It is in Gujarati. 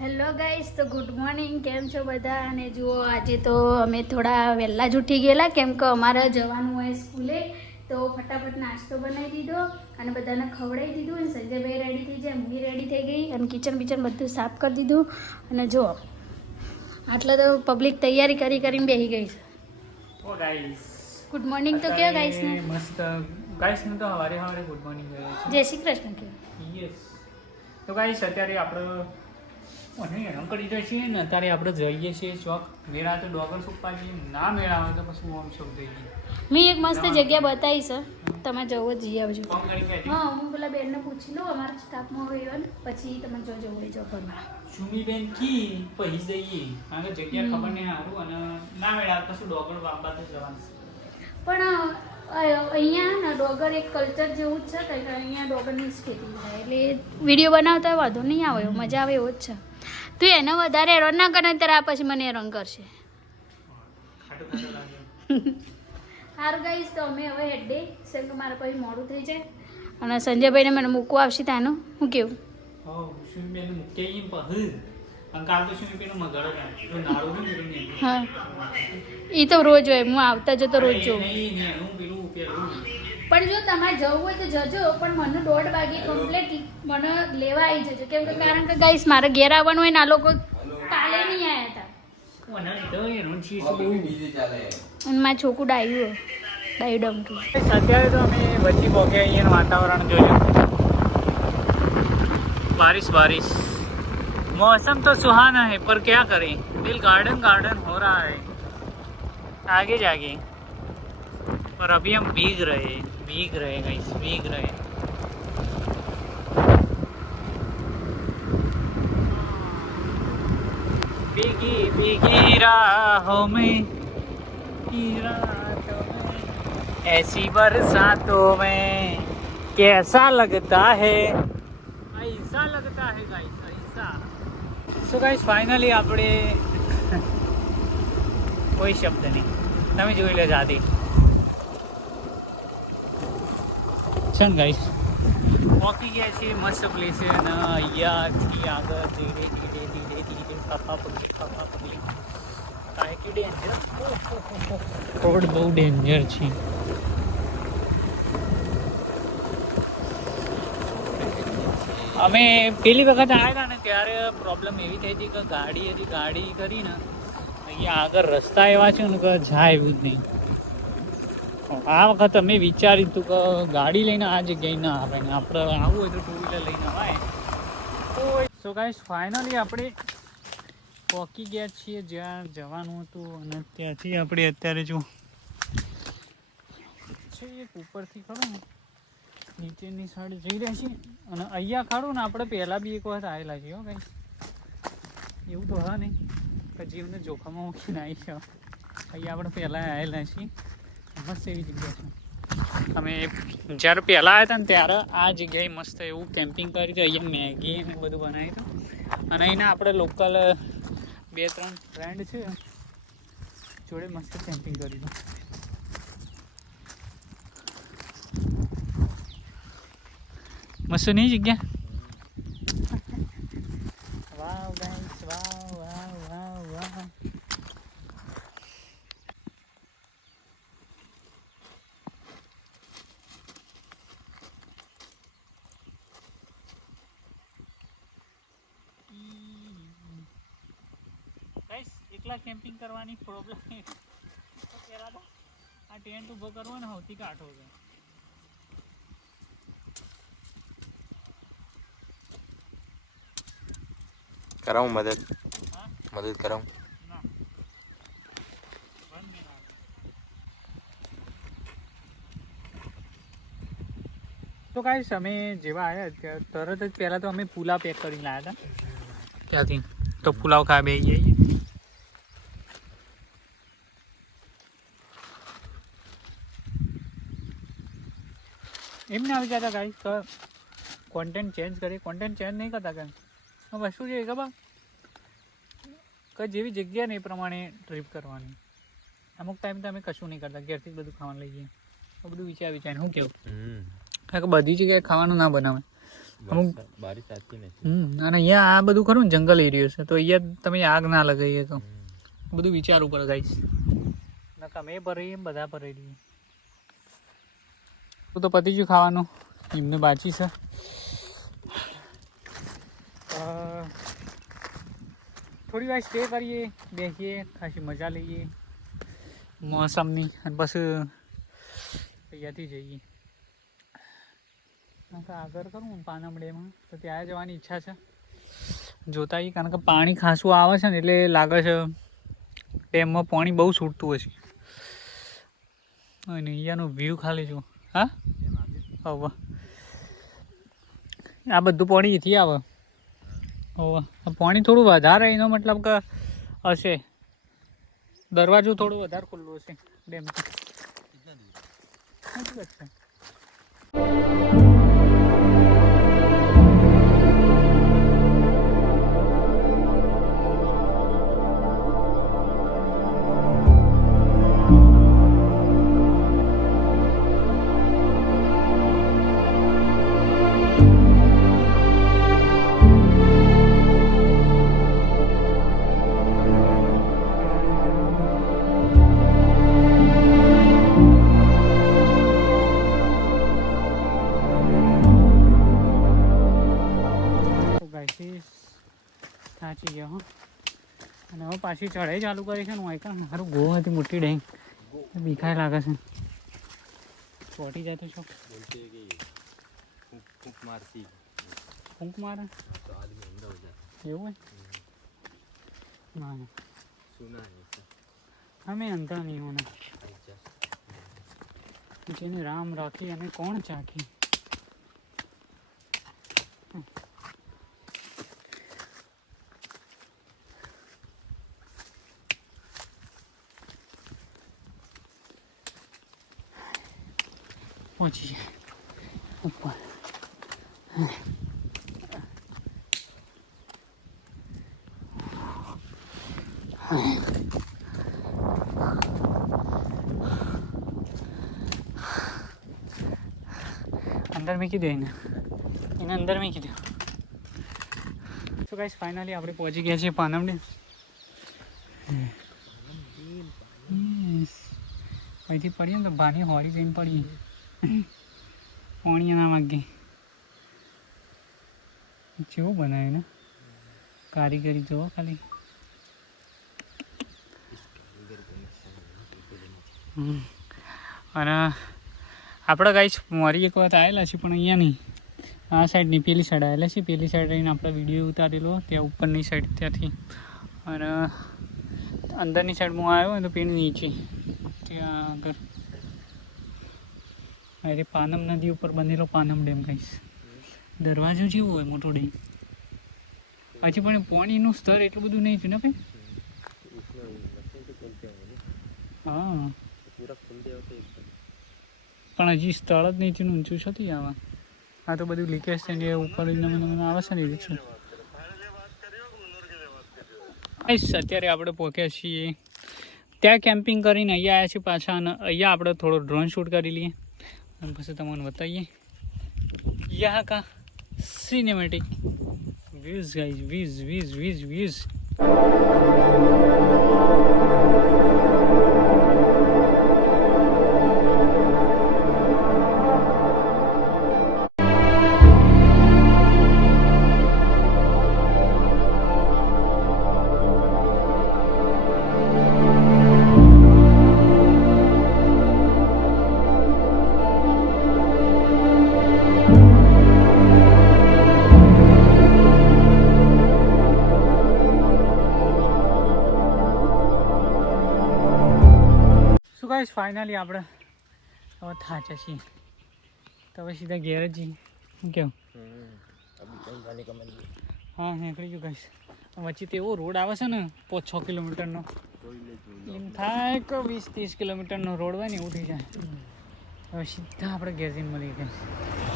હેલો ગાઈસ તો ગુડ મોર્નિંગ કેમ છો બધા? અને જુઓ આજે તો અમે થોડા વહેલા જ ઉઠી ગયેલા કેમ કે અમારે જવાનું હોય સ્કૂલે. તો ફટાફટ નાસ્તો બનાવી દીધો અને બધાને ખવડાવી દીધું અને સંજયભાઈ રેડી થઈ જાય મમ્મી રેડી થઈ ગઈ અને કિચન બિચન બધું સાફ કરી દીધું. અને જુઓ આટલા તો પબ્લિક તૈયારી કરી કરીને બેસી ગઈ છે. ગુડ મોર્નિંગ તો કયો ગાઈસ ને? મસ્ત ગાઈસ ને તો હવારે હવારે ગુડ મોર્નિંગ જય શ્રી કૃષ્ણ કે યસ તો ગાઈસ અત્યારે આપણે મને હેરાન કરી રહ્યા છીએ ને અત્યારે આપણે જઈએ છીએ ચોક. મેળા તો ડોગર સુપા જઈએ ના મેળા આવે તો પછી ઓમ શોખ થઈ ગઈ મેં એક મસ્ત જગ્યા બતાવી સર. તમે જવો જઈ આવજો. હા હું પેલા બેનને પૂછી લઉં અમારા સ્ટાફમાં હોય એવા ને પછી તમે જો જવું હોય જો ફરવા સુમીબેન કી? પછી જઈએ. કારણ કે જગ્યા ખબર નહીં સારું અને ના મેળા આવે પછી ડોગર બાબા તો જવાનું છે. પણ અહીંયા ને ડોગર એક કલ્ચર જેવું જ છે કારણ કે અહીંયા ડોગરની જ ખેતી થાય એટલે વીડિયો બનાવતા હોય વાંધો નહીં આવે એવો મજા આવે એવો જ છે. તું એને વધારે હેરાન ના કરે ત્યારે આ પછી મને હેરાન કરશે. સારું ગાઈશ તો અમે હવે હેડે સેમ કે મારે પછી મોડું થઈ જાય. અને સંજયભાઈને મને મૂકવા આવશે ત્યાંનું. હું કેવું? મૂકે પછી હા. એ તો રોજ હોય હું આવતા જતો રોજ જોઉં. પણ જો તમારે જવું હોય તો જજો પણ મને દોઢ વાગે કમ્પ્લીટ મને લેવા આવી જજો. કેમ કે કારણ કે ગાઈસ મારે ઘેર આવવાનું હોય ને આ લોકો કાલે નહીં આવ્યા હતા. અને મારું છોકરું ડાયું ડાયું અત્યારે તો અમે વચ્ચે વાતાવરણ मौसम तो सुहाना है, पर क्या करें? दिल गार्डन गार्डन हो रहा है। आगे जाके। पर अभी हम भीग रहे भीग रहे गाइस भीग रहे भीगी भीगी राहों में, ऐसी बरसातों में, कैसा लगता है? ऐसा लगता સો ગાઈસ ફાઇનલી આપણે કોઈ શબ્દ નહીં. તમે જોઈ લો જાદી છે ને ગાઈસ પહોંચી ગયા છે મસ્ત પ્લેસ છે અને અહીંયાથી આગળ, ધીરે ધીરે ધીરે ધીરે ફાફા પગલી ફાફા પગલી આ કે ડેન્જર રોડ બહુ ડેન્જર છે. અમે પેલી વખત આવ્યા હતા ને ત્યારે પ્રોબ્લેમ એવી થઈ હતી કે ગાડી હતી, ગાડી કરીને અહીંયા આગળ રસ્તા એવા છે ને કે જાય એવું જ નહીં. આ વખત અમે વિચાર્યું હતું કે ગાડી લઈને આ જગ્યાએ ના આવે ને આપણે આવવું હોય તો ટુ વ્હીલર લઈને આવે તો સો ગાઈસ ફાઇનલી આપણે પહોંચી ગયા છીએ, જ્યાં જવાનું હતું અને ત્યાંથી આપણે અત્યારે જો છે એક ઉપરથી ખરું ને? નીચેની સાઈડ જઈ રહ્યા છીએ. અને અહીંયા ખરું ને આપણે પહેલાં બી એક વખત આવેલા છીએ હો કંઈ. એવું તો હા નહીં. કે જીવને જોખમમાં મૂકીને આવી છે અહીંયા આપણે પહેલાં આવેલા છીએ. મસ્ત એવી જગ્યા છે. અમે જ્યારે પહેલાં આવ્યા હતા ને ત્યારે આ જગ્યાએ મસ્ત એવું કેમ્પિંગ કર્યું હતું. અહીંયા મેગી ને બધું બનાવ્યું હતું. અને અહીંના આપણે લોકલ બે ત્રણ ફ્રેન્ડ છે. જોડે મસ્ત કેમ્પિંગ કર્યું હતું. મસ્ત નહીં જગ્યા wow guys wow wow wow wow guys એકલા કેમ્પિંગ કરવાની પ્રોબ્લેમ પહેલાં તો આ ટેન્ટ ઊભો કરવો ને સૌથી કાઠો છે કરાવું મદદ? મદદ કરાવું. તો કાંઈ અમે જેવા આવ્યા તરત જ પહેલાં તો અમે પુલાવ પેક કરીને લાવ્યા હતા. ત્યાંથી તો પુલાવ ખા બે જઈએ એમને આવી ગયા હતા ગાઈસ તો કોન્ટેન્ટ ચેન્જ કરીએ. કોન્ટેન્ટ ચેન્જ નહીં કરતા કેમ બસ શું છે ખબર? કે જેવી જગ્યા ને એ પ્રમાણે ટ્રીપ કરવાની. અમુક ટાઈમ તો અમે કશું નહીં કરતા ઘેરથી જ બધું ખાવાનું લઈ જઈએ. આ બધું વિચાર વિચારીને શું કેવું? કારણ કે બધી જગ્યાએ ખાવાનું ના બનાવે. અમુક નથી અને અહીંયા આ બધું ખરું ને જંગલ એરિયો છે તો અહીંયા તમે આગ ના લગાવીએ તો. બધું વિચારવું પડે ગાઈસ નકા મેં એમ બધા ભરાઈ દઈએ. તો તો પતી ગયું ખાવાનું એમને બાચી છે. થોડી વાર સ્ટે કરીએ બેસીએ ખાસી મજા લઈએ. મોસમની અને બસ અહીંયાથી જઈએ. કારણ કે આગળ કરું પાનમ ડેમમાં તો ત્યાં જવાની ઈચ્છા છે. જોતા આવીએ કારણ કે પાણી ખાસું આવે છે ને એટલે લાગે છે ડેમમાં પાણી બહુ છૂટતું હશે. અને અહીંયાનો વ્યૂ ખાલી જુઓ. હા? હવે આ બધું પાણી એથી આવે. પાણી થોડું વધારે એનો મતલબ કે હશે. દરવાજો થોડું વધારે ખુલ્લું હશે ડેમ કેટલા વાત સાચી ગયો, હો. અને હવે પાછી ચઢાઈ ચાલુ કરી છે ને હોય કારણ મારું ગો હતી મોટી ડેંગ બીખાય લાગે છે. ચોટી જાય તો શું એવું હોય? ના સુના અમે અંતર નહીં હોના. જેને રામ રાખી અને કોણ ચાખી? પહોંચી જાય ઉપર. અંદર મૂકી દે એને. એને અંદર મૂકી કીધું તો ગાઈસ ફાઇનલી આપણે પહોંચી ગયા છીએ પાનમડી. અહીંથી પડીએ ને તો ભાની હોળી જઈને પડીએ. પાણી ના માગે જેવું બનાવે ને. કારીગરી જુઓ ખાલી. અને આપણે ગાઈશ મારી એક વાત આવેલા છે પણ અહીંયા નહીં. આ સાઈડની પેલી સાઈડ આવેલા છે પેલી સાઈડ રહીને આપણે વીડિયો ઉતારેલો. ત્યાં ઉપરની સાઈડ ત્યાંથી. અને અંદરની સાઈડ હું આવ્યો તો પેલી નીચે. ત્યાં આગળ. એટલે પાનમ નદી ઉપર બનેલો પાનમ ડેમ કહીશ. દરવાજો જેવો હોય મોટો ડેમ. પછી પણ પાણીનું સ્તર એટલું બધું નહીં છે ને ભાઈ? હા. પણ હજી સ્થળ જ નીચેનું ઊંચું. છે ત્યાં આવા? આ તો બધું લીકેજ છે ને ઉપર આવે છે ને રીક્ષા અત્યારે આપણે પહોંચ્યા છીએ. ત્યાં કેમ્પિંગ કરીને અહીંયા આવ્યા છીએ પાછા અને અહીંયા આપણે થોડો ડ્રોન શૂટ કરી લઈએ. અને પછી તમને બતાવીએ. યા કા cinematic views guys views views views views guys finally આપણે હવે થાચા છીએ. તો હવે સીધા ઘેર જ જઈએ. કેવું? હા, નીકળી ગયું ગાઈશ વચ્ચે તો એવો રોડ આવે છે ને, પાંચ છ કિલોમીટરનો. એમ થાય કે વીસ, ત્રીસ કિલોમીટરનો રોડ હોય ને, એવું થઈ જાય. હવે સીધા આપણે ગેરજીન મળી ગઈ